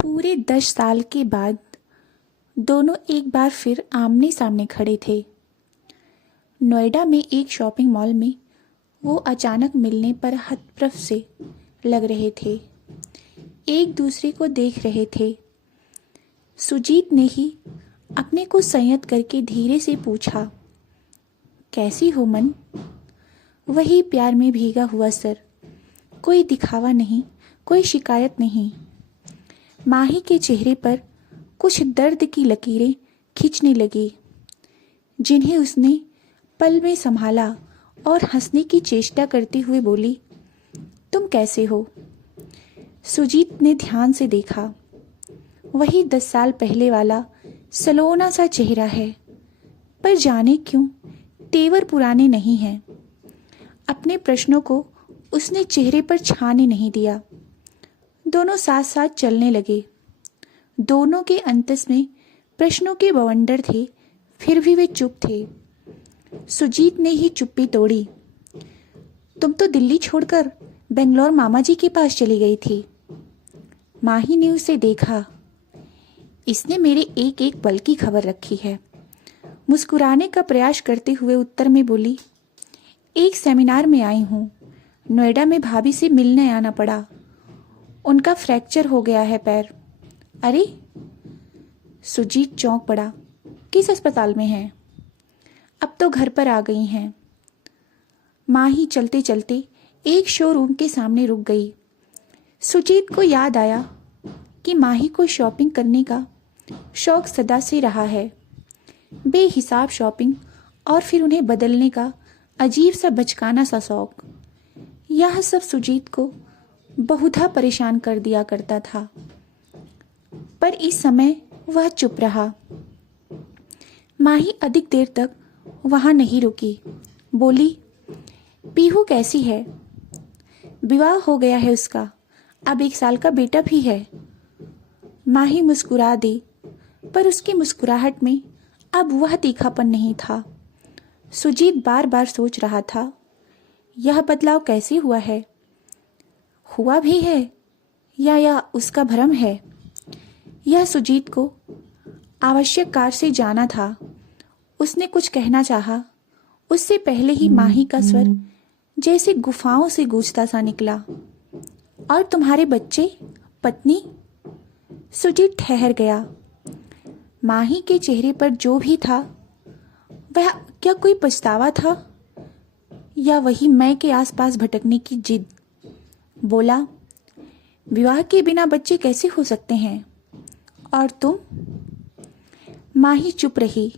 पूरे 10 साल के बाद दोनों एक बार फिर आमने सामने खड़े थे। नोएडा में एक शॉपिंग मॉल में वो अचानक मिलने पर हतप्रभ से लग रहे थे, एक दूसरे को देख रहे थे। सुजीत ने ही अपने को संयत करके धीरे से पूछा, कैसी हो मन? वही प्यार में भीगा हुआ सर, कोई दिखावा नहीं, कोई शिकायत नहीं। माही के चेहरे पर कुछ दर्द की लकीरें खींचने लगी, जिन्हें उसने पल में संभाला और हंसने की चेष्टा करते हुए बोली, तुम कैसे हो? सुजीत ने ध्यान से देखा। वही 10 साल पहले वाला सलोना सा चेहरा है, पर जाने क्यों तेवर पुराने नहीं हैं। अपने प्रश्नों को उसने चेहरे पर छाने नहीं दिया। दोनों साथ साथ चलने लगे। दोनों के अंतस में प्रश्नों के बवंडर थे, फिर भी वे चुप थे। सुजीत ने ही चुप्पी तोड़ी। तुम तो दिल्ली छोड़कर बेंगलोर मामा जी के पास चली गई थी। माही ने उसे देखा। इसने मेरे एक एक पल की खबर रखी है। मुस्कुराने का प्रयास करते हुए उत्तर में बोली, एक सेमिनार में आई हूँ। नोएडा में भाभी से मिलने आना पड़ा। उनका फ्रैक्चर हो गया है पैर। अरे! सुजीत चौंक पड़ा। किस अस्पताल में है? अब तो घर पर आ गई हैं। माही चलते चलते एक शोरूम के सामने रुक गई। सुजीत को याद आया कि माही को शॉपिंग करने का शौक सदा से रहा है। बेहिसाब शॉपिंग और फिर उन्हें बदलने का अजीब सा बचकाना सा शौक। यह सब सुजीत को बहुधा परेशान कर दिया करता था, पर इस समय वह चुप रहा। माही अधिक देर तक वहां नहीं रुकी। बोली, पीहू कैसी है? विवाह हो गया है उसका, अब 1 साल का बेटा भी है। माही मुस्कुरा दी, पर उसकी मुस्कुराहट में अब वह तीखापन नहीं था। सुजीत बार बार सोच रहा था, यह बदलाव कैसे हुआ है? हुआ भी है या उसका भ्रम है? यह सुजीत को आवश्यक कार से जाना था। उसने कुछ कहना चाहा, उससे पहले ही माही का स्वर जैसे गुफाओं से गूंजता सा निकला। और तुम्हारे बच्चे, पत्नी? सुजीत ठहर गया। माही के चेहरे पर जो भी था, वह क्या कोई पछतावा था या वही मैं के आसपास भटकने की जिद? बोला, विवाह के बिना बच्चे कैसे हो सकते हैं? और तुम? माही चुप रही।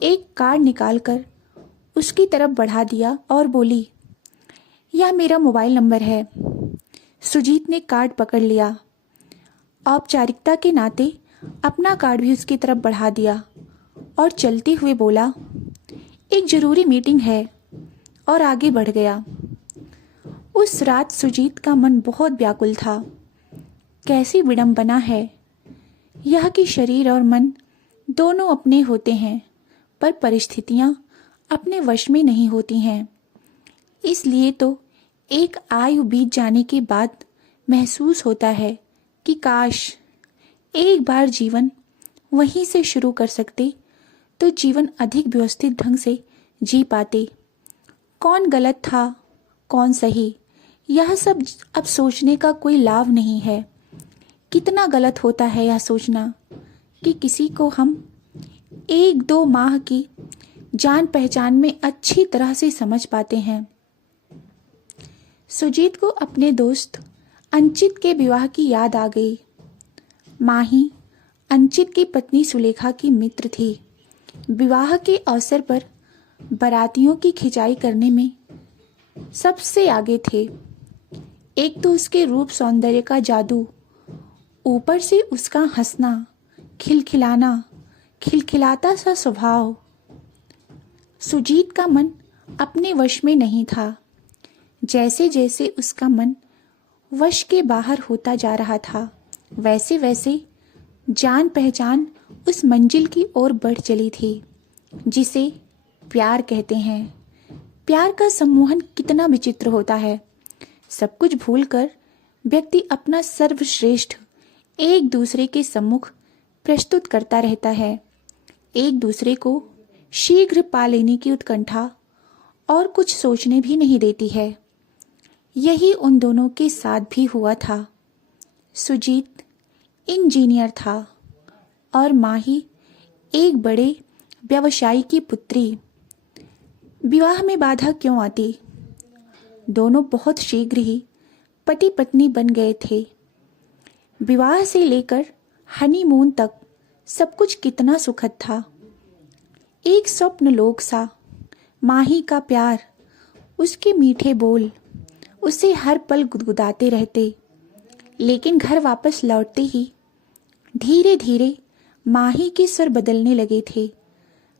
एक कार्ड निकालकर उसकी तरफ बढ़ा दिया और बोली, यह मेरा मोबाइल नंबर है। सुजीत ने कार्ड पकड़ लिया। औपचारिकता के नाते अपना कार्ड भी उसकी तरफ बढ़ा दिया और चलते हुए बोला, एक जरूरी मीटिंग है, और आगे बढ़ गया। उस रात सुजीत का मन बहुत व्याकुल था। कैसी विडंबना है यह कि शरीर और मन दोनों अपने होते हैं, पर परिस्थितियां अपने वश में नहीं होती हैं। इसलिए तो एक आयु बीत जाने के बाद महसूस होता है कि काश एक बार जीवन वहीं से शुरू कर सकते तो जीवन अधिक व्यवस्थित ढंग से जी पाते। कौन गलत था, कौन सही, यह सब अब सोचने का कोई लाभ नहीं है। कितना गलत होता है यह सोचना कि किसी को हम 1-2 माह की जान पहचान में अच्छी तरह से समझ पाते हैं। सुजीत को अपने दोस्त अंचित के विवाह की याद आ गई। माही अंचित की पत्नी सुलेखा की मित्र थी। विवाह के अवसर पर बारातियों की खिंचाई करने में सबसे आगे थे। एक तो उसके रूप सौंदर्य का जादू, ऊपर से उसका हंसना, खिलखिलाना, खिलखिलाता सा स्वभाव। सुजीत का मन अपने वश में नहीं था। जैसे जैसे उसका मन वश के बाहर होता जा रहा था, वैसे वैसे जान पहचान उस मंजिल की ओर बढ़ चली थी जिसे प्यार कहते हैं। प्यार का सम्मोहन कितना विचित्र होता है। सब कुछ भूलकर व्यक्ति अपना सर्वश्रेष्ठ एक दूसरे के सम्मुख प्रस्तुत करता रहता है, एक दूसरे को शीघ्र पा लेने की उत्कंठा और कुछ सोचने भी नहीं देती है। यही उन दोनों के साथ भी हुआ था। सुजीत इंजीनियर था और माही एक बड़े व्यवसायी की पुत्री। विवाह में बाधा क्यों आती? दोनों बहुत शीघ्र ही पति पत्नी बन गए थे। विवाह से लेकर हनीमून तक सब कुछ कितना सुखद था। एक स्वप्न लोक सा। माही का प्यार, उसके मीठे बोल उसे हर पल गुदगुदाते रहते। लेकिन घर वापस लौटते ही धीरे धीरे माही के स्वर बदलने लगे थे।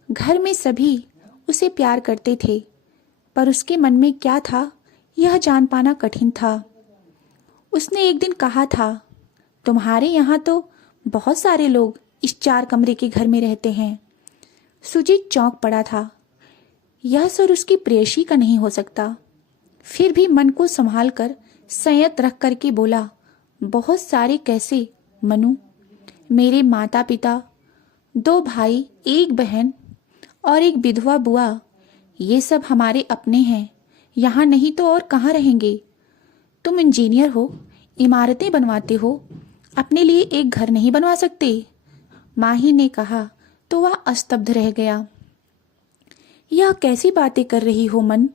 घर में सभी उसे प्यार करते थे, पर उसके मन में क्या था यह जान पाना कठिन था। उसने एक दिन कहा था, तुम्हारे यहाँ तो बहुत सारे लोग इस 4 कमरे के घर में रहते हैं। सुजीत चौंक पड़ा था। यह स्वर उसकी प्रेयसी का नहीं हो सकता। फिर भी मन को संभाल कर संयत रख करके बोला, बहुत सारे कैसे मनु? मेरे माता पिता, 2 भाई, 1 बहन और एक विधवा बुआ, ये सब हमारे अपने हैं। यहाँ नहीं तो और कहाँ रहेंगे? तुम इंजीनियर हो, इमारतें बनवाते हो, अपने लिए एक घर नहीं बनवा सकते? माही ने कहा तो वह स्तब्ध रह गया। यह कैसी बातें कर रही हो मन?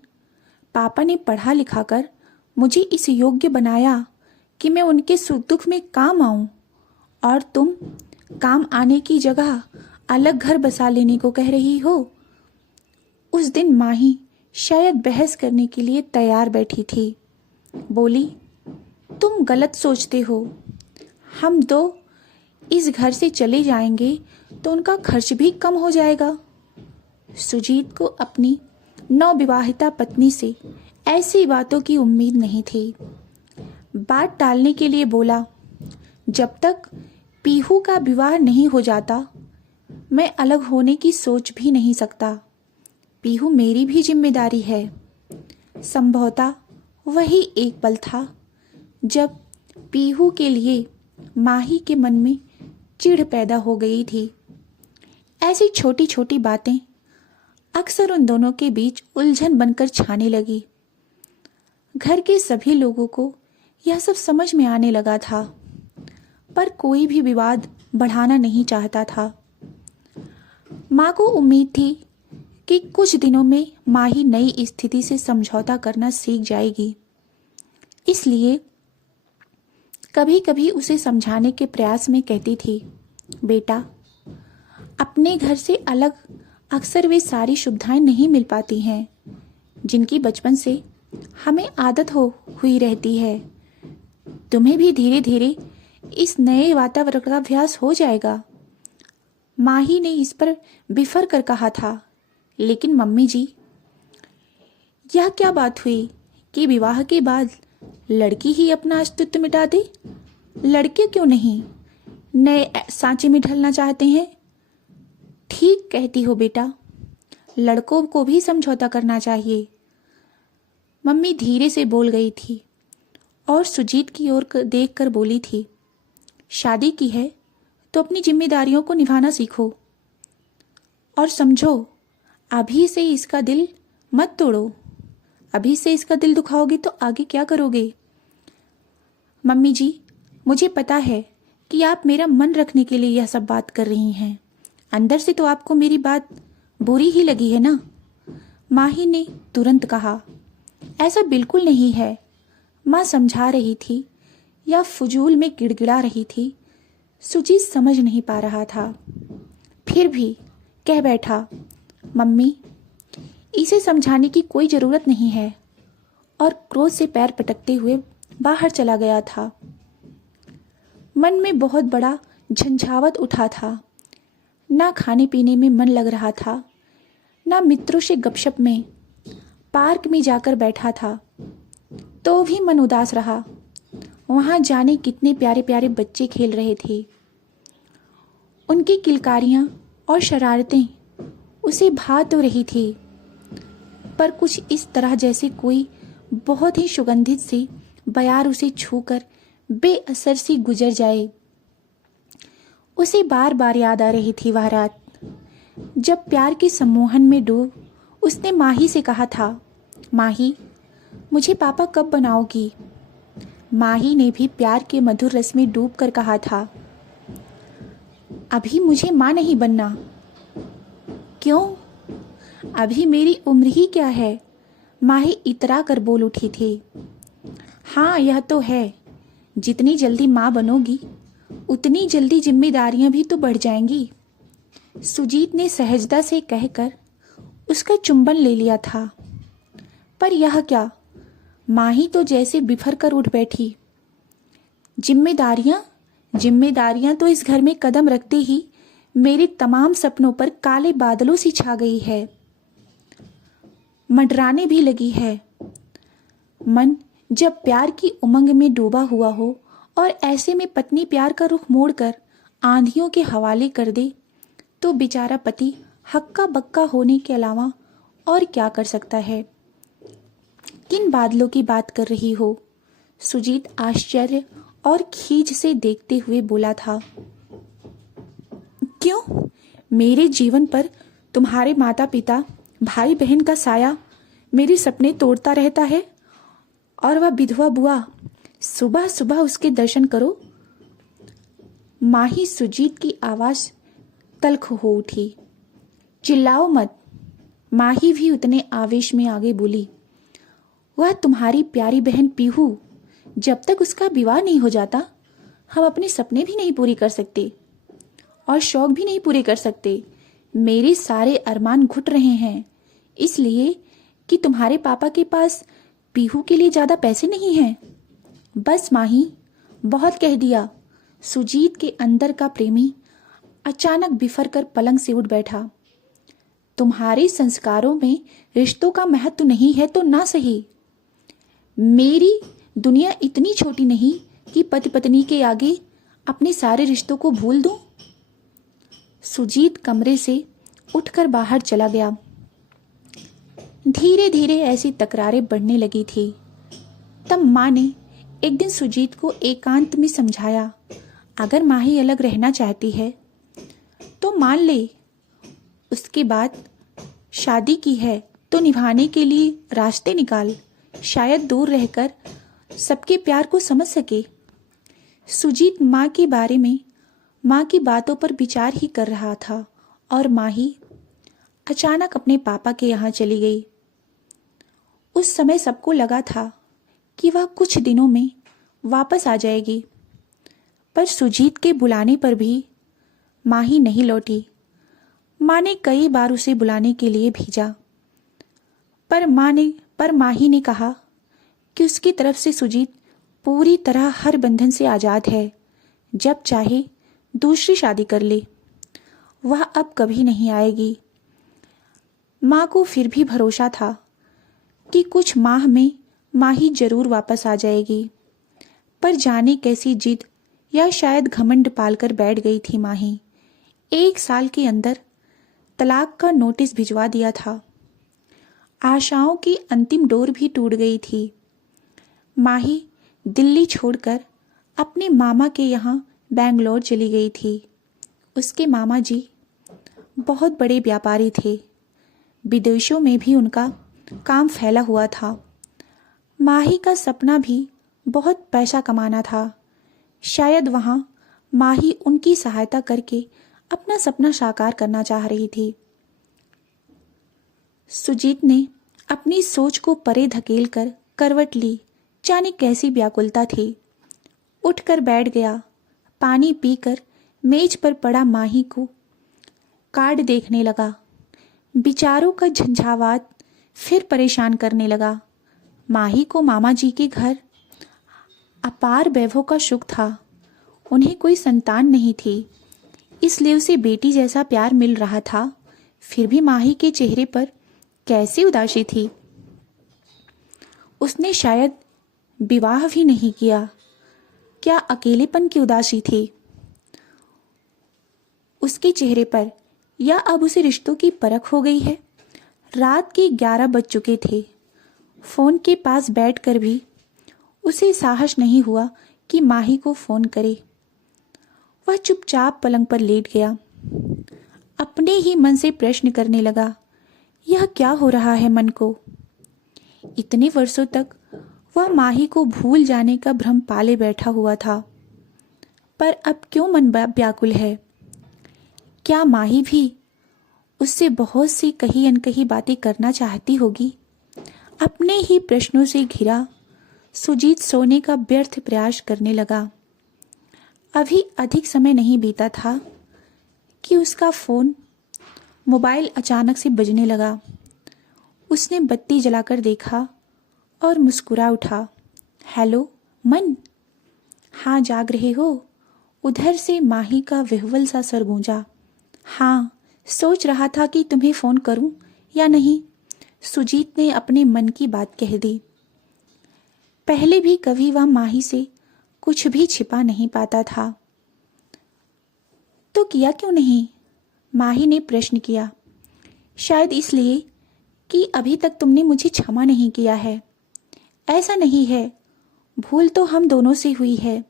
पापा ने पढ़ा लिखा कर मुझे इस योग्य बनाया कि मैं उनके सुख दुख में काम आऊं, और तुम काम आने की जगह अलग घर बसा लेने को कह रही हो। उस दिन माही शायद बहस करने के लिए तैयार बैठी थी। बोली, तुम गलत सोचते हो। हम 2 इस घर से चले जाएंगे तो उनका खर्च भी कम हो जाएगा। सुजीत को अपनी नवविवाहिता पत्नी से ऐसी बातों की उम्मीद नहीं थी। बात टालने के लिए बोला, जब तक पीहू का विवाह नहीं हो जाता मैं अलग होने की सोच भी नहीं सकता। पीहू मेरी भी जिम्मेदारी है। संभवतः वही एक पल था जब पीहू के लिए माही के मन में चिढ़ पैदा हो गई थी। ऐसी छोटी छोटी बातें अक्सर उन दोनों के बीच उलझन बनकर छाने लगी। घर के सभी लोगों को यह सब समझ में आने लगा था, पर कोई भी विवाद बढ़ाना नहीं चाहता था। माँ को उम्मीद थी कि कुछ दिनों में माही नई स्थिति से समझौता करना सीख जाएगी। इसलिए कभी कभी उसे समझाने के प्रयास में कहती थी, बेटा, अपने घर से अलग अक्सर वे सारी सुविधाएं नहीं मिल पाती हैं जिनकी बचपन से हमें आदत हुई रहती है। तुम्हें भी धीरे धीरे इस नए वातावरण का अभ्यास हो जाएगा। माही ने इस पर बिफर कर कहा था, लेकिन मम्मी जी, यह क्या बात हुई कि विवाह के बाद लड़की ही अपना अस्तित्व मिटा दे? लड़के क्यों नहीं नए सांचे में ढलना चाहते हैं? ठीक कहती हो बेटा, लड़कों को भी समझौता करना चाहिए। मम्मी धीरे से बोल गई थी और सुजीत की ओर देखकर बोली थी, शादी की है तो अपनी जिम्मेदारियों को निभाना सीखो और समझो, अभी से इसका दिल मत तोड़ो। अभी से इसका दिल दुखाओगे तो आगे क्या करोगे? मम्मी जी, मुझे पता है कि आप मेरा मन रखने के लिए यह सब बात कर रही हैं। अंदर से तो आपको मेरी बात बुरी ही लगी है ना? माही ने तुरंत कहा, ऐसा बिल्कुल नहीं है। माँ समझा रही थी या फजूल में गिड़गिड़ा रही थी, सुजीत समझ नहीं पा रहा था। फिर भी कह बैठा, मम्मी, इसे समझाने की कोई ज़रूरत नहीं है, और क्रोध से पैर पटकते हुए बाहर चला गया था। मन में बहुत बड़ा झंझावत उठा था। ना खाने पीने में मन लग रहा था, ना मित्रों से गपशप में। पार्क में जाकर बैठा था तो भी मन उदास रहा। वहाँ जाने कितने प्यारे प्यारे बच्चे खेल रहे थे। उनकी किलकारियाँ और शरारतें उसे भा तो रही थी, पर कुछ इस तरह जैसे कोई बहुत ही सुगंधित सी बयार उसे छूकर बेअसर सी गुजर जाए। उसे बार बार याद आ रही थी वह रात जब प्यार के सम्मोहन में डूब उसने माही से कहा था, माही मुझे पापा कब बनाओगी। माही ने भी प्यार के मधुर रस में डूब कर कहा था, अभी मुझे माँ नहीं बनना। क्यों? अभी मेरी उम्र ही क्या है, माही इतरा कर बोल उठी थी। हाँ यह तो है, जितनी जल्दी माँ बनोगी उतनी जल्दी जिम्मेदारियां भी तो बढ़ जाएंगी। सुजीत ने सहजता से कहकर उसका चुंबन ले लिया था। पर यह क्या, माही तो जैसे बिफर कर उठ बैठी। जिम्मेदारियां जिम्मेदारियां तो इस घर में कदम रखते ही मेरे तमाम सपनों पर काले बादलों सी छा गई है, मंडराने भी लगी है। मन जब प्यार की उमंग में डूबा हुआ हो और ऐसे में पत्नी प्यार का रुख मोड़कर आंधियों के हवाले कर दे तो बेचारा पति हक्का बक्का होने के अलावा और क्या कर सकता है। किन बादलों की बात कर रही हो? सुजीत आश्चर्य और खींच से देखते हुए बोला था। क्यों? मेरे जीवन पर तुम्हारे माता पिता भाई बहन का साया मेरे सपने तोड़ता रहता है और वह विधवा बुआ, सुबह सुबह उसके दर्शन करो। माही सुजीत की आवाज तल्ख हो उठी। चिल्लाओ मत। माही भी उतने आवेश में आगे बोली, वह तुम्हारी प्यारी बहन पीहू, जब तक उसका विवाह नहीं हो जाता हम अपने सपने भी नहीं पूरे कर सकते और शौक भी नहीं पूरे कर सकते। मेरे सारे अरमान घुट रहे हैं इसलिए कि तुम्हारे पापा के पास पीहू के लिए ज्यादा पैसे नहीं हैं। बस माही, बहुत कह दिया। सुजीत के अंदर का प्रेमी अचानक बिफर कर पलंग से उठ बैठा। तुम्हारे संस्कारों में रिश्तों का महत्व नहीं है तो ना सही। मेरी दुनिया इतनी छोटी नहीं कि पति पत्नी के आगे अपने सारे रिश्तों को भूल दूं। सुजीत कमरे से उठकर बाहर चला गया। धीरे धीरे ऐसी तकरारें बढ़ने लगी थी। तब माँ ने एक दिन सुजीत को एकांत में समझाया, अगर माही अलग रहना चाहती है तो मान ले, उसके बाद शादी की है तो निभाने के लिए रास्ते निकाल, शायद दूर रहकर सबके प्यार को समझ सके। सुजीत माँ के बारे में, माँ की बातों पर विचार ही कर रहा था और माही अचानक अपने पापा के यहाँ चली गई। उस समय सबको लगा था कि वह कुछ दिनों में वापस आ जाएगी, पर सुजीत के बुलाने पर भी माही नहीं लौटी। माँ ने कई बार उसे बुलाने के लिए भेजा, पर माही ने कहा कि उसकी तरफ से सुजीत पूरी तरह हर बंधन से आजाद है, जब चाहे दूसरी शादी कर ले, वह अब कभी नहीं आएगी। माँ को फिर भी भरोसा था कि कुछ माह में माही जरूर वापस आ जाएगी, पर जाने कैसी जिद या शायद घमंड पालकर बैठ गई थी माही। 1 साल के अंदर तलाक का नोटिस भिजवा दिया था। आशाओं की अंतिम डोर भी टूट गई थी। माही दिल्ली छोड़कर अपने मामा के यहाँ बेंगलोर चली गई थी। उसके मामा जी बहुत बड़े व्यापारी थे, विदेशों में भी उनका काम फैला हुआ था। माही का सपना भी बहुत पैसा कमाना था। शायद वहाँ माही उनकी सहायता करके अपना सपना साकार करना चाह रही थी। सुजीत ने अपनी सोच को परे धकेलकर करवट ली। जाने कैसी व्याकुलता थी। उठकर बैठ गया। पानी पीकर मेज पर पड़ा माही को कार्ड देखने लगा। विचारों का झंझावात फिर परेशान करने लगा। माही को मामा जी के घर अपार वैभव का सुख था। उन्हें कोई संतान नहीं थी, इसलिए उसे बेटी जैसा प्यार मिल रहा था। फिर भी माही के चेहरे पर कैसी उदासी थी। उसने शायद विवाह भी नहीं किया। क्या अकेलेपन की उदासी थी उसके चेहरे पर, या अब उसे रिश्तों की परख हो गई है। रात के 11 बज चुके थे। फोन के पास बैठकर भी उसे साहस नहीं हुआ कि माही को फोन करे। वह चुपचाप पलंग पर लेट गया। अपने ही मन से प्रश्न करने लगा, यह क्या हो रहा है मन को। इतने वर्षों तक वह माही को भूल जाने का भ्रम पाले बैठा हुआ था, पर अब क्यों मन व्याकुल है। क्या माही भी उससे बहुत सी कही अनकही बातें करना चाहती होगी। अपने ही प्रश्नों से घिरा सुजीत सोने का व्यर्थ प्रयास करने लगा। अभी अधिक समय नहीं बीता था कि उसका फोन मोबाइल अचानक से बजने लगा। उसने बत्ती जलाकर देखा और मुस्कुरा उठा। हेलो मन, हाँ जाग रहे हो? उधर से माही का विह्वल सा स्वर गूंजा। हाँ, सोच रहा था कि तुम्हें फोन करूं या नहीं। सुजीत ने अपने मन की बात कह दी। पहले भी कभी वह माही से कुछ भी छिपा नहीं पाता था। तो किया क्यों नहीं? माही ने प्रश्न किया। शायद इसलिए कि अभी तक तुमने मुझे क्षमा नहीं किया है। ऐसा नहीं है, भूल तो हम दोनों से हुई है।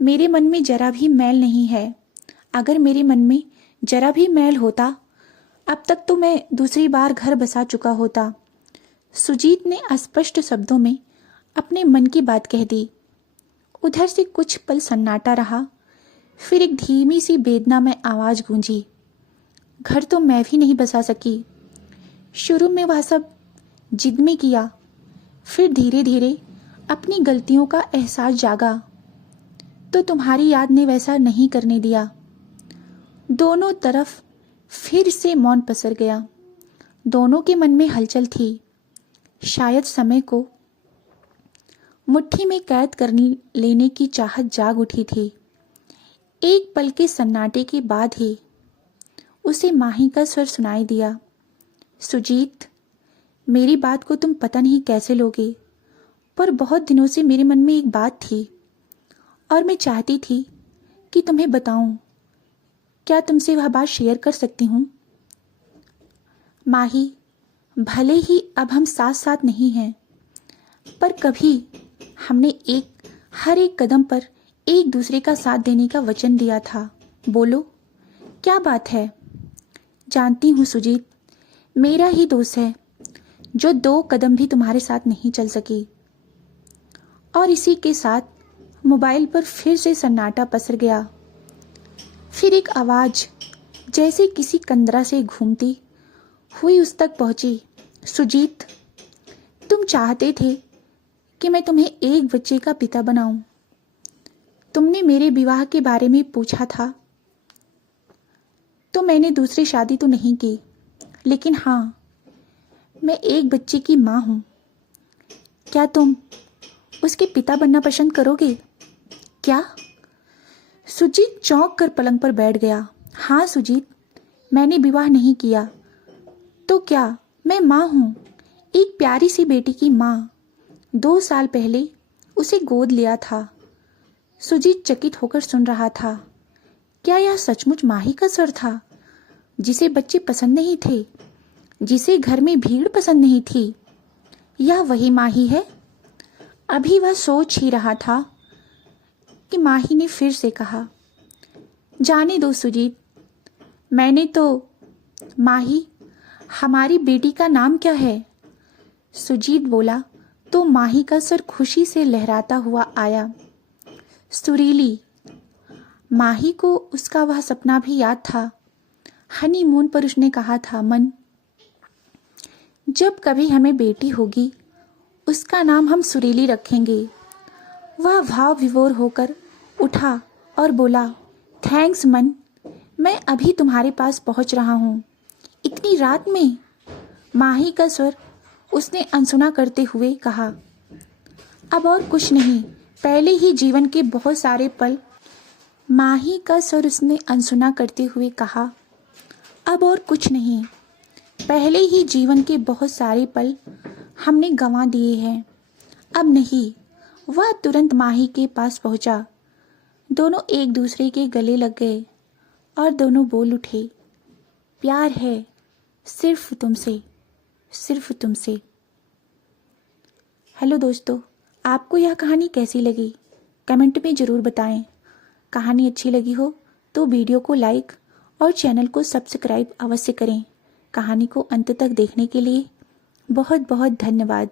मेरे मन में जरा भी मैल नहीं है। अगर मेरे मन में जरा भी मैल होता, अब तक तो मैं दूसरी बार घर बसा चुका होता। सुजीत ने अस्पष्ट शब्दों में अपने मन की बात कह दी। उधर से कुछ पल सन्नाटा रहा, फिर एक धीमी सी वेदना में आवाज गूंजी। घर तो मैं भी नहीं बसा सकी। शुरू में वह सब जिद में किया, फिर धीरे धीरे अपनी गलतियों का एहसास जागा तो तुम्हारी याद ने वैसा नहीं करने दिया। दोनों तरफ फिर से मौन पसर गया। दोनों के मन में हलचल थी। शायद समय को मुट्ठी में कैद कर लेने की चाहत जाग उठी थी। एक पल के सन्नाटे के बाद ही उसे माही का स्वर सुनाई दिया। सुजीत, मेरी बात को तुम पता नहीं कैसे लोगे, पर बहुत दिनों से मेरे मन में एक बात थी और मैं चाहती थी कि तुम्हें बताऊं। क्या तुमसे वह बात शेयर कर सकती हूँ? माही, भले ही अब हम साथ साथ नहीं हैं, पर कभी हमने हर एक कदम पर एक दूसरे का साथ देने का वचन दिया था। बोलो, क्या बात है? जानती हूँ सुजीत, मेरा ही दोष है जो 2 कदम भी तुम्हारे साथ नहीं चल सकी। और इसी के साथ मोबाइल पर फिर से सन्नाटा पसर गया। फिर एक आवाज जैसे किसी कंदरा से घूमती हुई उस तक पहुंची। सुजीत, तुम चाहते थे कि मैं तुम्हें एक बच्चे का पिता बनाऊं। तुमने मेरे विवाह के बारे में पूछा था तो मैंने दूसरी शादी तो नहीं की, लेकिन हाँ, मैं एक बच्चे की माँ हूं। क्या तुम उसके पिता बनना पसंद करोगे? क्या? सुजीत चौंक कर पलंग पर बैठ गया। हाँ सुजीत, मैंने विवाह नहीं किया तो क्या, मैं माँ हूं, एक प्यारी सी बेटी की माँ। 2 साल पहले उसे गोद लिया था। सुजीत चकित होकर सुन रहा था। क्या यह सचमुच माही का स्वर था, जिसे बच्चे पसंद नहीं थे, जिसे घर में भीड़ पसंद नहीं थी? यह वही माही है? अभी वह सोच ही रहा था कि माही ने फिर से कहा, जाने दो सुजीत, मैंने तो। माही, हमारी बेटी का नाम क्या है? सुजीत बोला तो माही का सर खुशी से लहराता हुआ आया। सुरीली। माही को उसका वह सपना भी याद था। हनीमून पर उसने कहा था, मन, जब कभी हमें बेटी होगी उसका नाम हम सुरीली रखेंगे। वह भाव विभोर होकर उठा और बोला, थैंक्स मन, मैं अभी तुम्हारे पास पहुंच रहा हूं। इतनी रात में? माही का स्वर उसने अनसुना करते हुए कहा। अब और कुछ नहीं, पहले ही जीवन के बहुत सारे पल। माही का स्वर उसने अनसुना करते हुए कहा, अब और कुछ नहीं, पहले ही जीवन के बहुत सारे पल हमने गंवा दिए हैं। अब नहीं। वह तुरंत माही के पास पहुंचा। दोनों एक दूसरे के गले लग गए और दोनों बोल उठे, प्यार है सिर्फ तुमसे, सिर्फ तुमसे। हेलो दोस्तों, आपको यह कहानी कैसी लगी? कमेंट में ज़रूर बताएं। कहानी अच्छी लगी हो तो वीडियो को लाइक और चैनल को सब्सक्राइब अवश्य करें। कहानी को अंत तक देखने के लिए बहुत बहुत धन्यवाद।